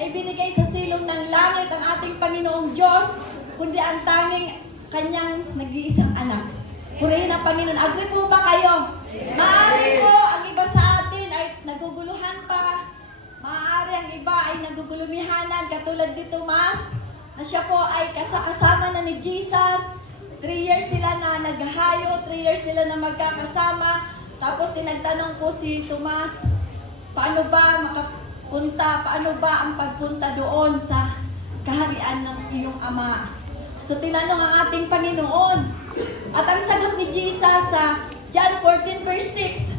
na ibinigay sa silong ng langit ang ating Panginoong Diyos, kundi ang tanging kanyang nag-iisang anak. Purihin ang Panginoon. Agree po ba kayo? Maaari po ang iba sa atin ay naguguluhan pa. Maaari ang iba ay nagugulumihanan katulad ni Tomas, na siya po ay kasama na ni Jesus. 3 years sila na naghahayo, 3 years sila na magkakasama. Tapos nagtanong po si Tomas, paano ba makapunta, paano ba ang pagpunta doon sa kaharian ng iyong ama? So tinanong ang ating Panginoon. At ang sagot ni Jesus sa John 14 verse 6,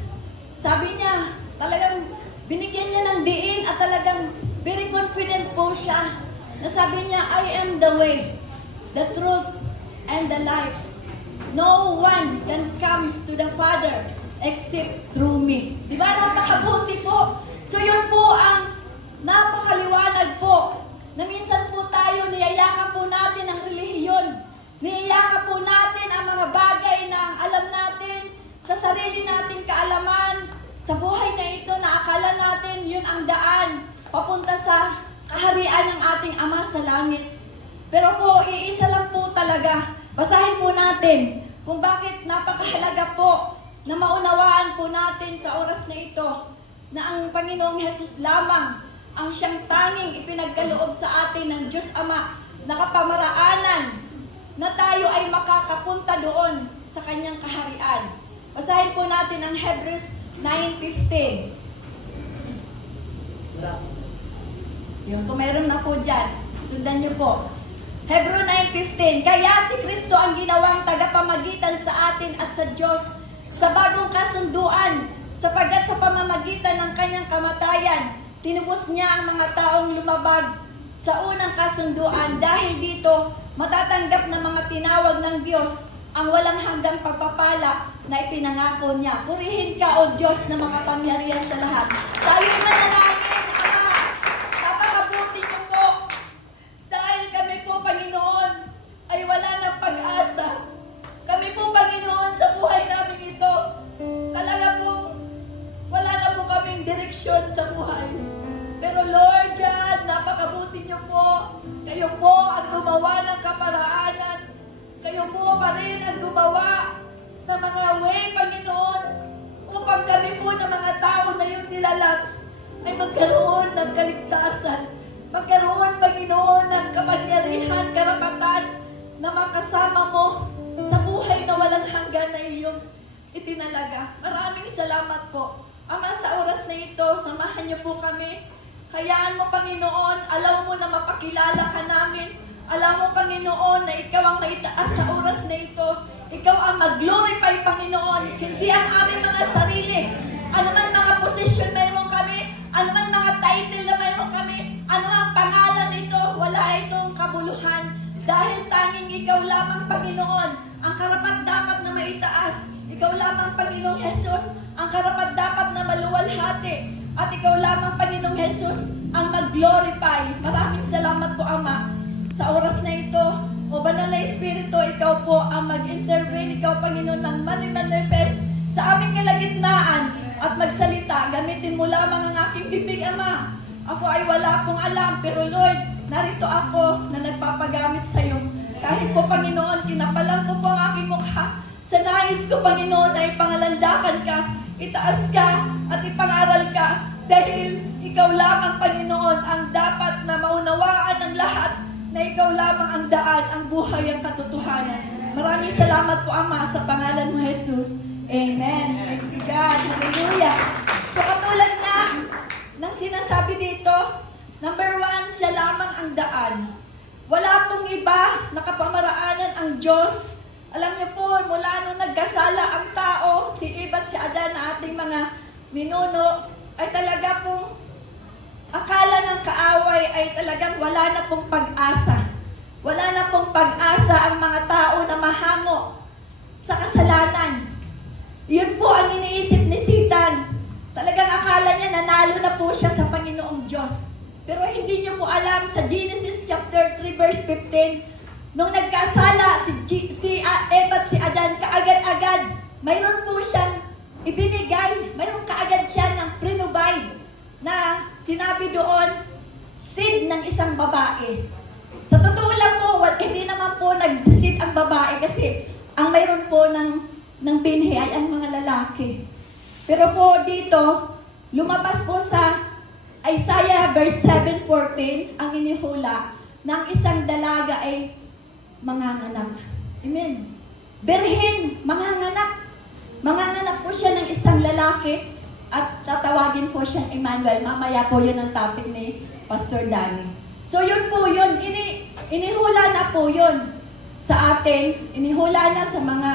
sabi niya, talagang binigyan niya ng diin at talagang very confident po siya. Na sabi niya, I am the way, the truth, and the life. No one can come to the Father except through me. Di ba? Napakabuti po. So yun po ang napakaliwanag po. Na minsan po tayo, niyayakap po natin ang relihiyon. Niyayakap po natin ang mga bagay na alam natin sa sarili nating kaalaman. Sa buhay na ito, na akala natin yun ang daan papunta sa kaharian ng ating Ama sa langit. Pero po, iisa lang po talaga. Basahin po natin kung bakit napakahalaga po na maunawaan po natin sa oras na ito na ang Panginoong Hesus lamang ang siyang tanging ipinagkaloob sa atin ng Diyos Ama na kapamaraanan na tayo ay makakapunta doon sa kanyang kaharian. Basahin po natin ang Hebrews 9:15. Yun, kung meron na po dyan, sundan niyo po. Hebrews 9:15, kaya si Kristo ang ginawang tagapamagitan sa atin at sa Diyos sa bagong kasunduan, sapagkat sa pamamagitan ng kanyang kamatayan, tinubos niya ang mga taong lumabag sa unang kasunduan. Dahil dito, matatanggap ng mga tinawag ng Diyos ang walang hanggang pagpapala na ipinangako niya. Purihin ka, O Diyos na makapangyarihan sa lahat. Tayo manalangin, Ama. Napakabuti niyo po. Dahil kami po, Panginoon, ay wala ng pag-asa. Kami po, Panginoon, sa buhay namin ito, talaga po, wala na po kaming direksyon sa buhay. Pero Lord God, napakabuti niyo po. Kayo po ang gumawa ng kaparaanan. Kayo po pa rin ang gumawa ng mga way, Panginoon, upang kami po ng mga tao na yung nilalang ay magkaroon ng kaligtasan. Magkaroon, Panginoon, ng kapangyarihan, karapatan na makasama mo sa buhay na walang hanggan na iyong itinalaga. Maraming salamat po. Ama, sa oras na ito, samahan niyo po kami. Hayaan mo, Panginoon, alaw mo na mapakilala ka namin. Alam mo, Panginoon, na ikaw ang maitaas sa oras na ito. Ikaw ang mag-glorify, Panginoon. Hindi ang aming mga sarili. Ano man mga posisyon mayroon kami, ano man mga title na mayroon kami, ano ang pangalan nito, wala itong kabuluhan. Dahil tanging ikaw lamang, Panginoon, ang karapat-dapat na maitaas. Ikaw lamang, Panginoong Hesus, ang karapat-dapat na maluwalhati. At ikaw lamang, Panginoong Hesus, ang mag-glorify. Maraming salamat po, Ama. Sa oras na ito, O Banal na Espiritu, ikaw po ang mag-intervene, ikaw, Panginoon, ang manifest sa aming kalagitnaan at magsalita. Gamitin mo lamang ang aking bibig, Ama. Ako ay wala pong alam, pero Lord, narito ako na nagpapagamit sa iyo. Kahit po, Panginoon, kinapalang ko po ang aking mukha. Sa nais ko, Panginoon, ay pangalandakan ka, itaas ka, at ipangaral ka. Dahil ikaw lamang, Panginoon, ang dapat na maunawaan ng lahat na ikaw lamang ang daan, ang buhay, ang katotohanan. Maraming salamat po, Ama, sa pangalan mo, Jesus. Amen. Thank you, God. Hallelujah. So, katulad na ng sinasabi dito, number 1, siya lamang ang daan. Wala pong iba na kapamaraanan ang Diyos. Alam niyo po, mula nung nagkasala ang tao, si Eva at si Adan na ating mga minuno, ay talaga pong akala ng kaaway ay talagang wala na pong pag-asa. Wala na pong pag-asa ang mga tao na mahango sa kasalanan. Yun po ang iniisip ni Satan. Talagang akala niya nanalo na po siya sa Panginoong Diyos. Pero hindi niyo po alam sa Genesis chapter 3 verse 15, nung nagkasala si Eva at si Adan, kaagad-agad, mayroon po siyang ibinigay, mayroon kaagad siya ng pre-provide na sinabi doon, seed ng isang babae. Sa totoo lang po, hindi naman po nag-seed ang babae kasi ang mayroon po ng binhi ay ang mga lalaki. Pero po dito, lumabas po sa Isaiah verse 7:14, ang inihula ng isang dalaga ay manganganak. Amen. Birhen, manganganak. Manganganak po siya ng isang lalaki at tatawagin po siyang Emmanuel. Mamaya po yun ang topic ni Pastor Danny. So yun po yun, inihula na po yun sa atin, inihula na sa mga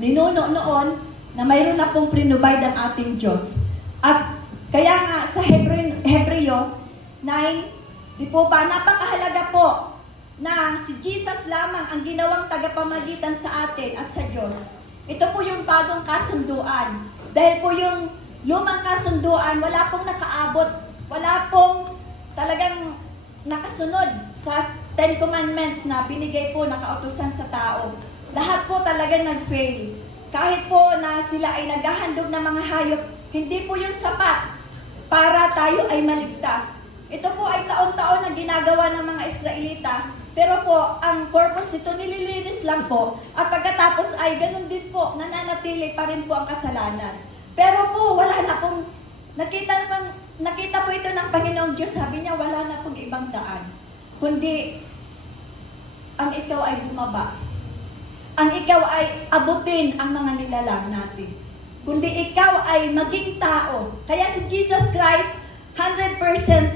ninuno noon na mayroon na pong prinubide ang ating Diyos. At kaya nga sa Hebreo 9, di po ba, napakahalaga po na si Jesus lamang ang ginawang tagapamagitan sa atin at sa Diyos. Ito po yung bagong kasunduan. Dahil po yung lumang kasunduan, wala pong nakaabot, wala pong talagang nakasunod sa 10 Commandments na binigay po, nakautusan sa tao. Lahat po talagang nag-fail. Kahit po na sila ay naghahandog ng mga hayop, hindi po yun sapat para tayo ay maligtas. Ito po ay taon-taon na ginagawa ng mga Israelita, pero po, ang purpose nito, nililinis lang po. At pagkatapos ay ganun din po, nananatili pa rin po ang kasalanan. Pero po, wala na pong, nakita po ito ng Panginoong Diyos, sabi niya, wala na pong ibang daan. Kundi, ang ikaw ay bumaba. Ang ikaw ay abutin ang mga nilalang natin. Kundi ikaw ay maging tao. Kaya si Jesus Christ, 100%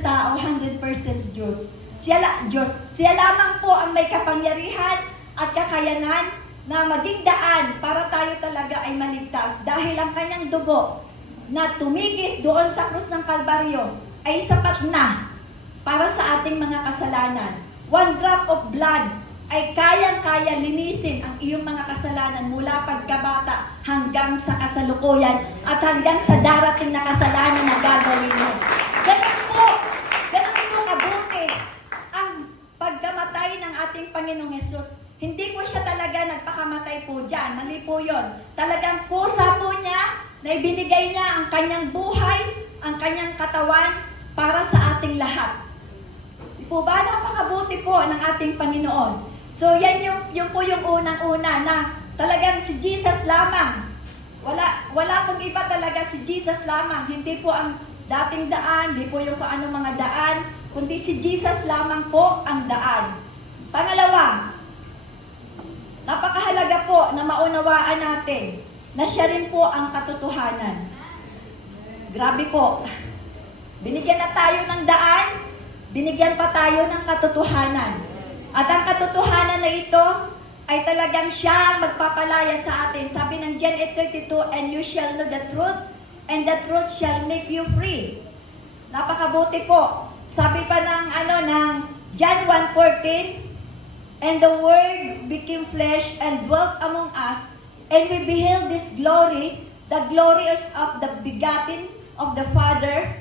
tao, 100% Diyos. Siya lamang po ang may kapangyarihan at kakayanan na maging daan para tayo talaga ay maligtas. Dahil ang kanyang dugo na tumigis doon sa krus ng Kalbaryo ay sapat na para sa ating mga kasalanan. 1 drop of blood ay kayang-kaya linisin ang iyong mga kasalanan mula pagkabata hanggang sa kasalukuyan at hanggang sa darating na kasalanan na gagawin mo. Ganun po kabuti ang pagkamatay ng ating Panginoong Hesus. Hindi po siya talaga nagpakamatay po dyan. Mali po yun. Talagang kusa po niya na ibinigay niya ang kanyang buhay, ang kanyang katawan para sa ating lahat. Di po ba? Napakabuti po ng ating Panginoon. So yan yung po yung unang-una na talagang si Jesus lamang. Wala pong iba talaga, si Jesus lamang. Hindi po ang dating daan, hindi po yung paano mga daan, kundi si Jesus lamang po ang daan. Pangalawa, napakahalaga po na maunawaan natin na siya rin po ang katotohanan. Grabe po. Binigyan na tayo ng daan, binigyan pa tayo ng katotohanan. At ang katotohanan na ito ay talagang siya ang magpapalaya sa atin. Sabi ng John 8:32, and you shall know the truth, and the truth shall make you free. Napakabuti po. Sabi pa ng John 1:14, and the Word became flesh and dwelt among us, and we beheld this glory, the glory of the begotten of the Father,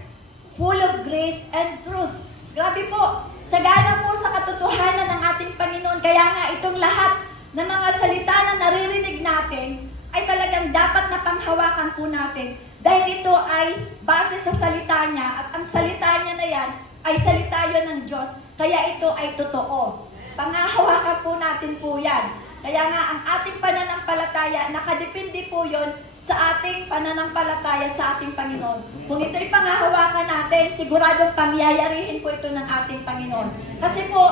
full of grace and truth. Grabe po. Sagana po sa katotohanan ng ating Panginoon. Kaya nga itong lahat ng mga salita na naririnig natin ay talagang dapat na panghawakan po natin. Dahil ito ay base sa salita niya at ang salita niya na yan ay salita yun ng Diyos. Kaya ito ay totoo. Panghahawakan po natin po yan. Kaya nga ang ating pananampalataya, nakadepende po yun sa ating pananampalataya sa ating Panginoon. Kung ito'y panghahawakan natin, siguradong pangyayarihin po ito ng ating Panginoon. Kasi po,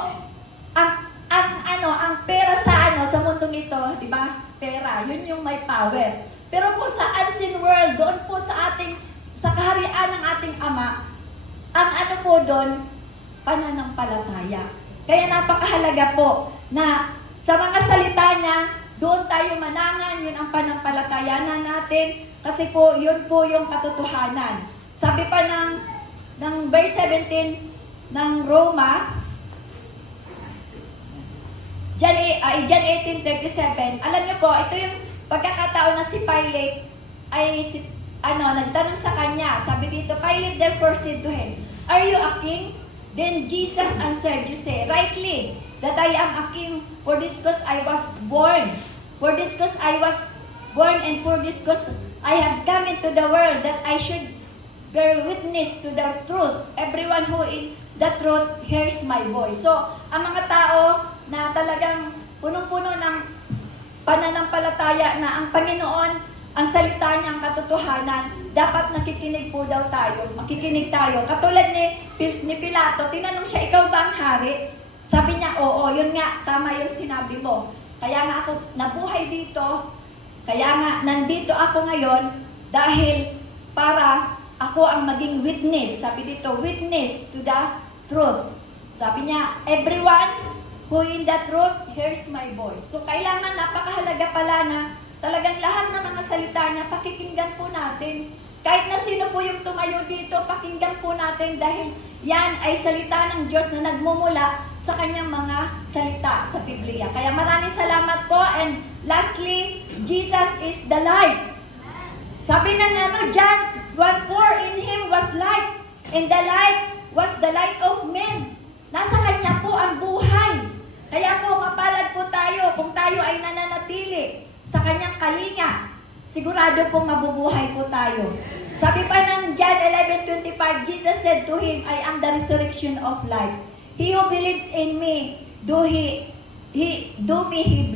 ang pera sa mundong ito, di ba? Pera, yun yung may power. Pero po sa unseen world, doon po sa kaharian ng ating Ama, ang po doon, pananampalataya. Kaya napakahalaga po na sa mga salita niya, doon tayo manangan, yun ang panampalatayanan natin, kasi po, yun po yung katotohanan. Sabi pa ng verse 17 ng Roma, John 18:37, alam niyo po, ito yung pagkakataon na si Pilate ay nagtanong sa kanya. Sabi dito, Pilate therefore said to him, are you a king? Then Jesus answered, you say, rightly, that I am a king, for this cause I was born. For this cause I was born, and for this cause I have come into the world, that I should bear witness to the truth. Everyone who in the truth hears my voice. So, ang mga tao na talagang punong-puno ng pananampalataya na ang Panginoon, ang salita niya, ang katotohanan, dapat nakikinig po daw tayo, makikinig tayo. Katulad ni Pilato, tinanong siya, ikaw ba ang hari? Sabi niya, oo, yun nga, tama yung sinabi mo. Kaya nga ako nabuhay dito, kaya nga nandito ako ngayon dahil para ako ang maging witness. Sabi dito, witness to the truth. Sabi niya, everyone who in the truth hears my voice. So kailangan, napakahalaga pala na talagang lahat ng mga salita niya, pakikinggan po natin. Kahit na sino po yung tumayo dito, pakinggan po natin dahil yan ay salita ng Diyos na nagmumula sa kanyang mga salita sa Biblia. Kaya maraming salamat po. And lastly, Jesus is the light. Sabi ng John 1:4, in Him was light, and the light was the light of men. Nasa kanya po ang buhay. Kaya po, mapalad po tayo kung tayo ay nananatili sa kanyang kalinga. Sigurado pong mabubuhay po tayo. Sabi pa ng John 11:25, Jesus said to him, I am the resurrection of life. He who believes in me, do he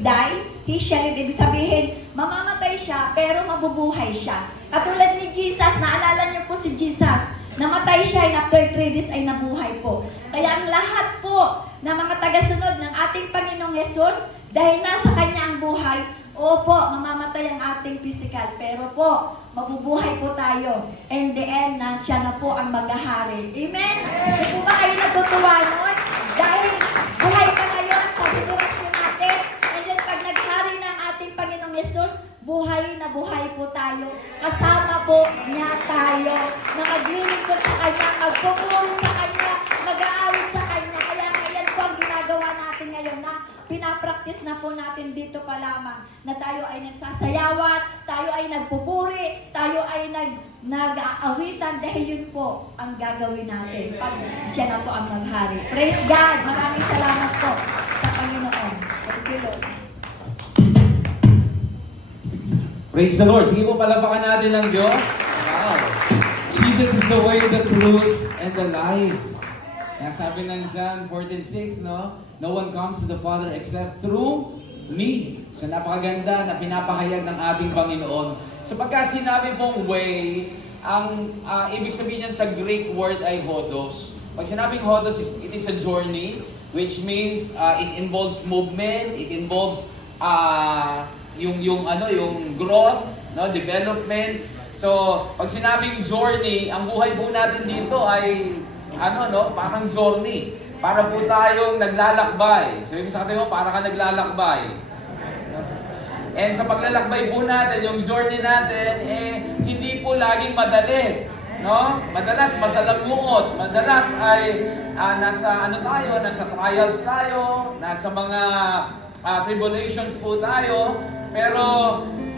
die, he shall live. Ibig sabihin, mamamatay siya, pero mabubuhay siya. Katulad ni Jesus, naalala niyo po si Jesus, namatay siya, and after 3 days ay nabuhay po. Kaya ang lahat po ng mga tagasunod ng ating Panginoong Yesus, dahil nasa Kanya ang buhay, oo po, mamamatay ang ating physical, pero po, mabubuhay po tayo. And the end na siya na po ang maghahari. Amen? Hindi po ba kayo natutuwa nun? Dahil buhay ka ngayon sa generasyon natin, and then pag naghari na ang ating Panginoong Yesus, buhay na buhay po tayo. Kasama po niya tayo na maglilingkod sa Kanya, magpupuri sa Kanya, mag-aawit sa Kanya. Kaya ngayon po ang ginagawa natin ngayon na pinapractice na po natin dito pa lamang na tayo ay nagsasayawan, tayo ay nagpupuri, tayo ay nag-aawitan dahil yun po ang gagawin natin pag siya na po ang maghari. Praise God! Maraming salamat po sa Panginoon. Thank you, Lord. Praise the Lord. Sige po, palapakan natin ng Diyos. Wow. Jesus is the way, the truth, and the life. Kaya sabi ng John 14:6, no? No one comes to the Father except through me. So napakaganda na pinapahayag ng ating Panginoon. Sapagkat sinabi pong way, ang ibig sabihin niyan sa Greek word ay hodos. Pag sinabing hodos, it is a journey, which means it involves movement, it involves yung growth, no, development. So, pag sinabing journey, ang buhay po natin dito ay parang journey. Para po tayong naglalakbay. Sabi mo sa katabi mo, para ka naglalakbay. And sa paglalakbay po natin, yung journey natin, hindi po laging madali. No? Madalas masalamuot. Madalas ay nasa trials tayo, nasa mga tribulations po tayo. Pero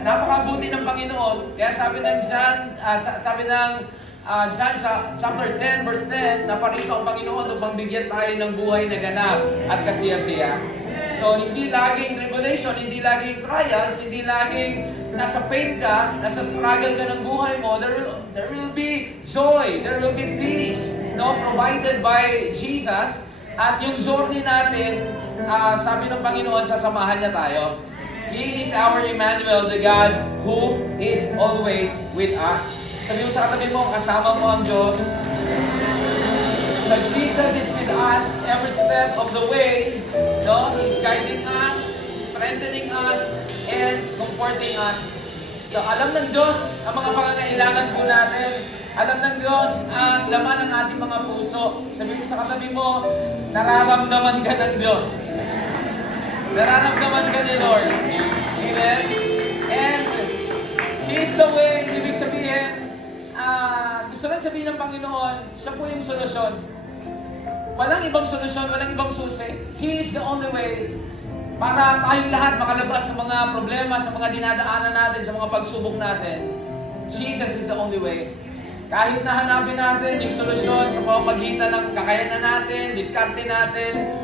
napakabuti ng Panginoon. Kaya sabi ng John sa chapter 10 verse 10, naparito ang Panginoon upang bigyan tayo ng buhay na ganap at kasiya-siya. So hindi laging tribulation, hindi laging trials, hindi laging nasa pain ka, nasa struggle ka ng buhay mo. There will be joy, there will be peace, provided by Jesus. At yung journey natin, sabi ng Panginoon, sasamahan niya tayo. He is our Emmanuel, the God who is always with us. Sabi mo sa katabi mo, kasama mo ang Diyos. So Jesus is with us every step of the way. No? He's guiding us, strengthening us, and comforting us. So alam ng Diyos ang mga pangangailangan po natin. Alam ng Diyos ang laman ng ating mga puso. Sabi mo sa katabi mo, nararamdaman ka ng Diyos. Nararamdaman ka ni Lord. Amen? And He is the way, ibig sabihin, gusto rin sabihin ng Panginoon, siya po yung solusyon. Walang ibang solusyon, walang ibang susi. He is the only way para tayong lahat makalabas sa mga problema, sa mga dinadaanan natin, sa mga pagsubok natin. Jesus is the only way. Kahit na hanapin natin yung solusyon sa pamamagitan ng kakayanan natin, diskarte natin,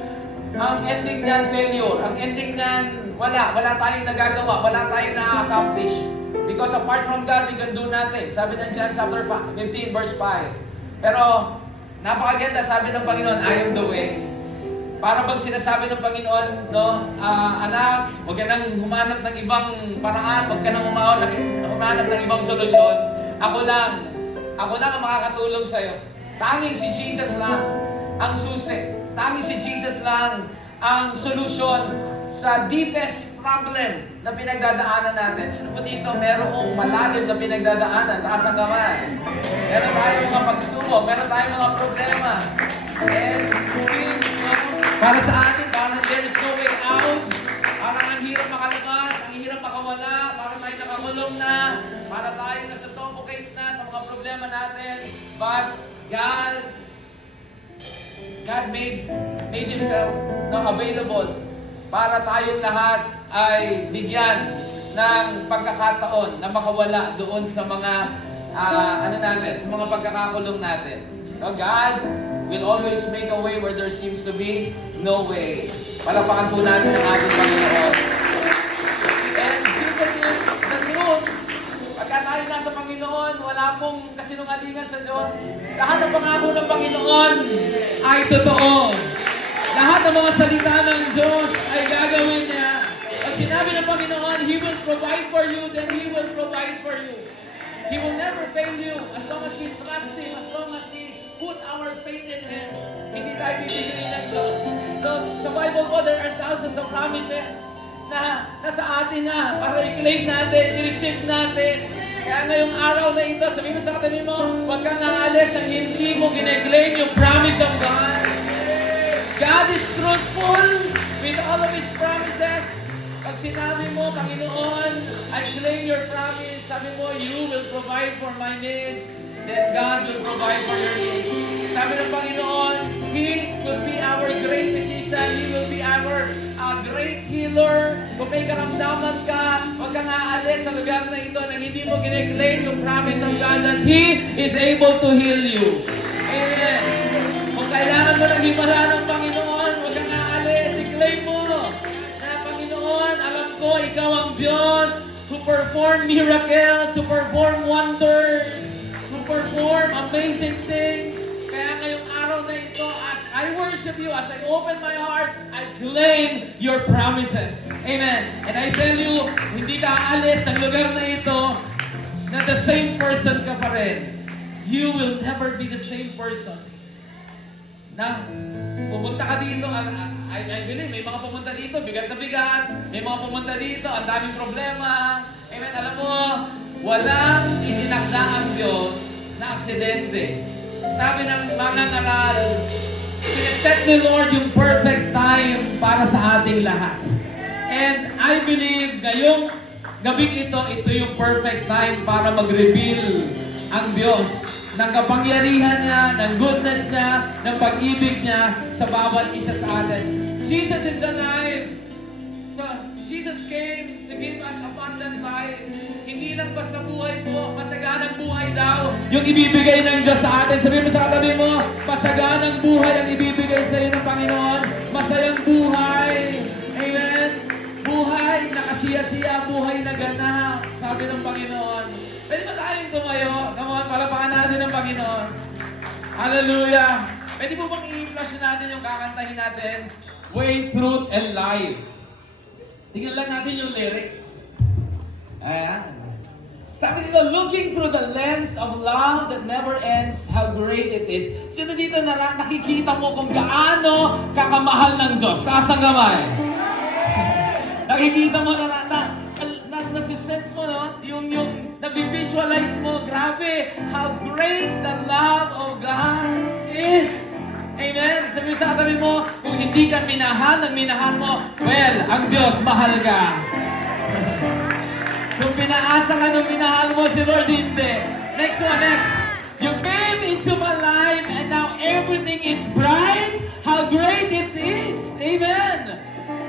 ang ending niyan failure. Ang ending niyan, wala tayong nagagawa, wala tayong na-accomplish. Because apart from God, we can do nothing. Sabi ng John chapter 15, verse 5. Pero, napakaganda, sabi ng Panginoon, I am the way. Para bang sinasabi ng Panginoon, no, anak, huwag ka nang humanap ng ibang paraan, huwag ka nang humanap ng ibang solusyon. Ako lang ang makakatulong sa'yo. Tanging si Jesus lang ang susi. Tanging si Jesus lang ang solusyon sa deepest problem na pinagdadaanan natin. Sino po dito merong malalim na pinagdadaanan? Taas ang kamay. Meron tayong mga pagsubok, meron tayong mga problema. And it seems, para sa atin, parang there is no way out. Parang ang hirap makalabas, ang hirap makawala, para tayo nakakulong na, para tayo nasa-suffocate na sa mga problema natin. But God made Himself available para tayong lahat ay bigyan ng pagkakataon na makawala doon sa mga sa mga pagkakakulong natin. No, God will always make a way where there seems to be no way. Palapakan po natin ang ating Panginoon. And Jesus is the truth. Pagka tayo nasa Panginoon, wala pong kasinungalingan sa Diyos. Lahat ng pangako ng Panginoon ay totoo. Lahat ng mga salita ng Diyos ay gagawin niya. Pag sinabi ng Panginoon, He will provide for you, then He will provide for you. He will never fail you as long as we trust Him, as long as we put our faith in Him. Hindi tayo bibigyan ng Diyos. So, sa Bible po, there are thousands of promises na nasa atin na para i-claim natin, i-receive natin. Kaya ngayong araw na ito, sabihin mo sa katabi mo, huwag kang aalis nang hindi mo gine-claim yung promise of God. God is truthful with all of His promises. Pag sinabi mo, Panginoon, I claim your promise, sabi mo, you will provide for my needs, then God will provide for your needs. Sabi ng Panginoon, He will be our great physician, He will be our great healer. Kung may karamdaman ka, huwag kang aalis sa lugar na ito nang hindi mo kine-claim yung promise of God that He is able to heal you. Amen. Kung kailangan mo ng himala ng Panginoon, huwag kang aalis, i-claim mo na Panginoon, alam ko, Ikaw ang Diyos who perform miracles, who perform wonders, who perform amazing things. Kaya ngayong araw na ito, as I worship You, as I open my heart, I claim Your promises. Amen. And I tell you, hindi ka aalis ng lugar na ito na the same person ka pa rin. You will never be the same person. Na pumunta ka dito, I believe, may mga pumunta dito, bigat na bigat, may mga pumunta dito, ang daming problema. Amen, alam mo, walang itinakda ang Diyos na aksidente. Sabi ng mga ngaral, sineset ni Lord yung perfect time para sa ating lahat. And I believe ngayong gabi ito yung perfect time para mag-reveal ang Diyos ng kapangyarihan niya, ng goodness niya, ng pag-ibig niya sa bawat isa sa atin. Jesus is alive. So, Jesus came to give us abundant life. Hindi lang basta buhay po, masaganang buhay daw yung ibibigay ng Diyos sa atin. Sabihin mo sa katabi mo, masaganang buhay ang ibibigay sa iyo ng Panginoon. Masayang buhay. Amen? Buhay na kasiya-siya, buhay na ganap. Sabi ng Panginoon. Pwede ba tayong tumayo? Come on, palapakan natin ng Panginoon. Hallelujah! Pwede po bang i-flash natin yung kakantahin natin? Way, Truth, and Life. Tingnan lang natin yung lyrics. Ayan. Sabi dito, looking through the lens of love that never ends, how great it is. Sino dito nakikita mo kung gaano kakamahal ng Diyos? Sasang kamay. Nakikita mo nasisense mo, no? Yung nabivisualize mo, grabe, how great the love of God is. Amen? Sabi mo sa katabi mo, kung hindi ka minahal ng minahal mo, well, ang Diyos, mahal ka. Kung pinaasa ka nung minahal mo, si Lord hindi. Next one, next. You came into my life and now everything is bright. How great it is. Amen?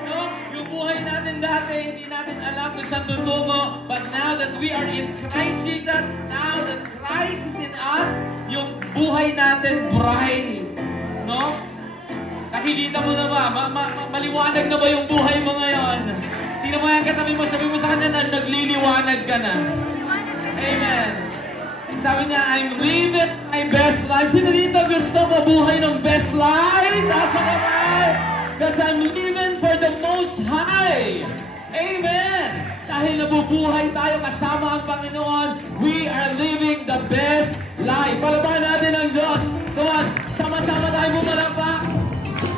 No? Yung buhay natin dati, hindi natin alam kung saan tutungo. But now that we are in Christ Jesus, now that Christ is in us, yung buhay natin bright. No? Nakikita mo na ba? Maliwanag na ba yung buhay mo ngayon? Tingnan mo yan katabi mo, sabi mo sa kanya na nagliliwanag ka na. Amen. Sabi niya, I'm living my best life. Sino dito gusto mabuhay ng best life? Nasa kamay. Because I'm living for the Most High. Amen. Dahil nabubuhay tayo kasama ang Panginoon, we are living the best life. Palabahan natin ang Diyos. Come on, sama-sama tayo bumalakpak.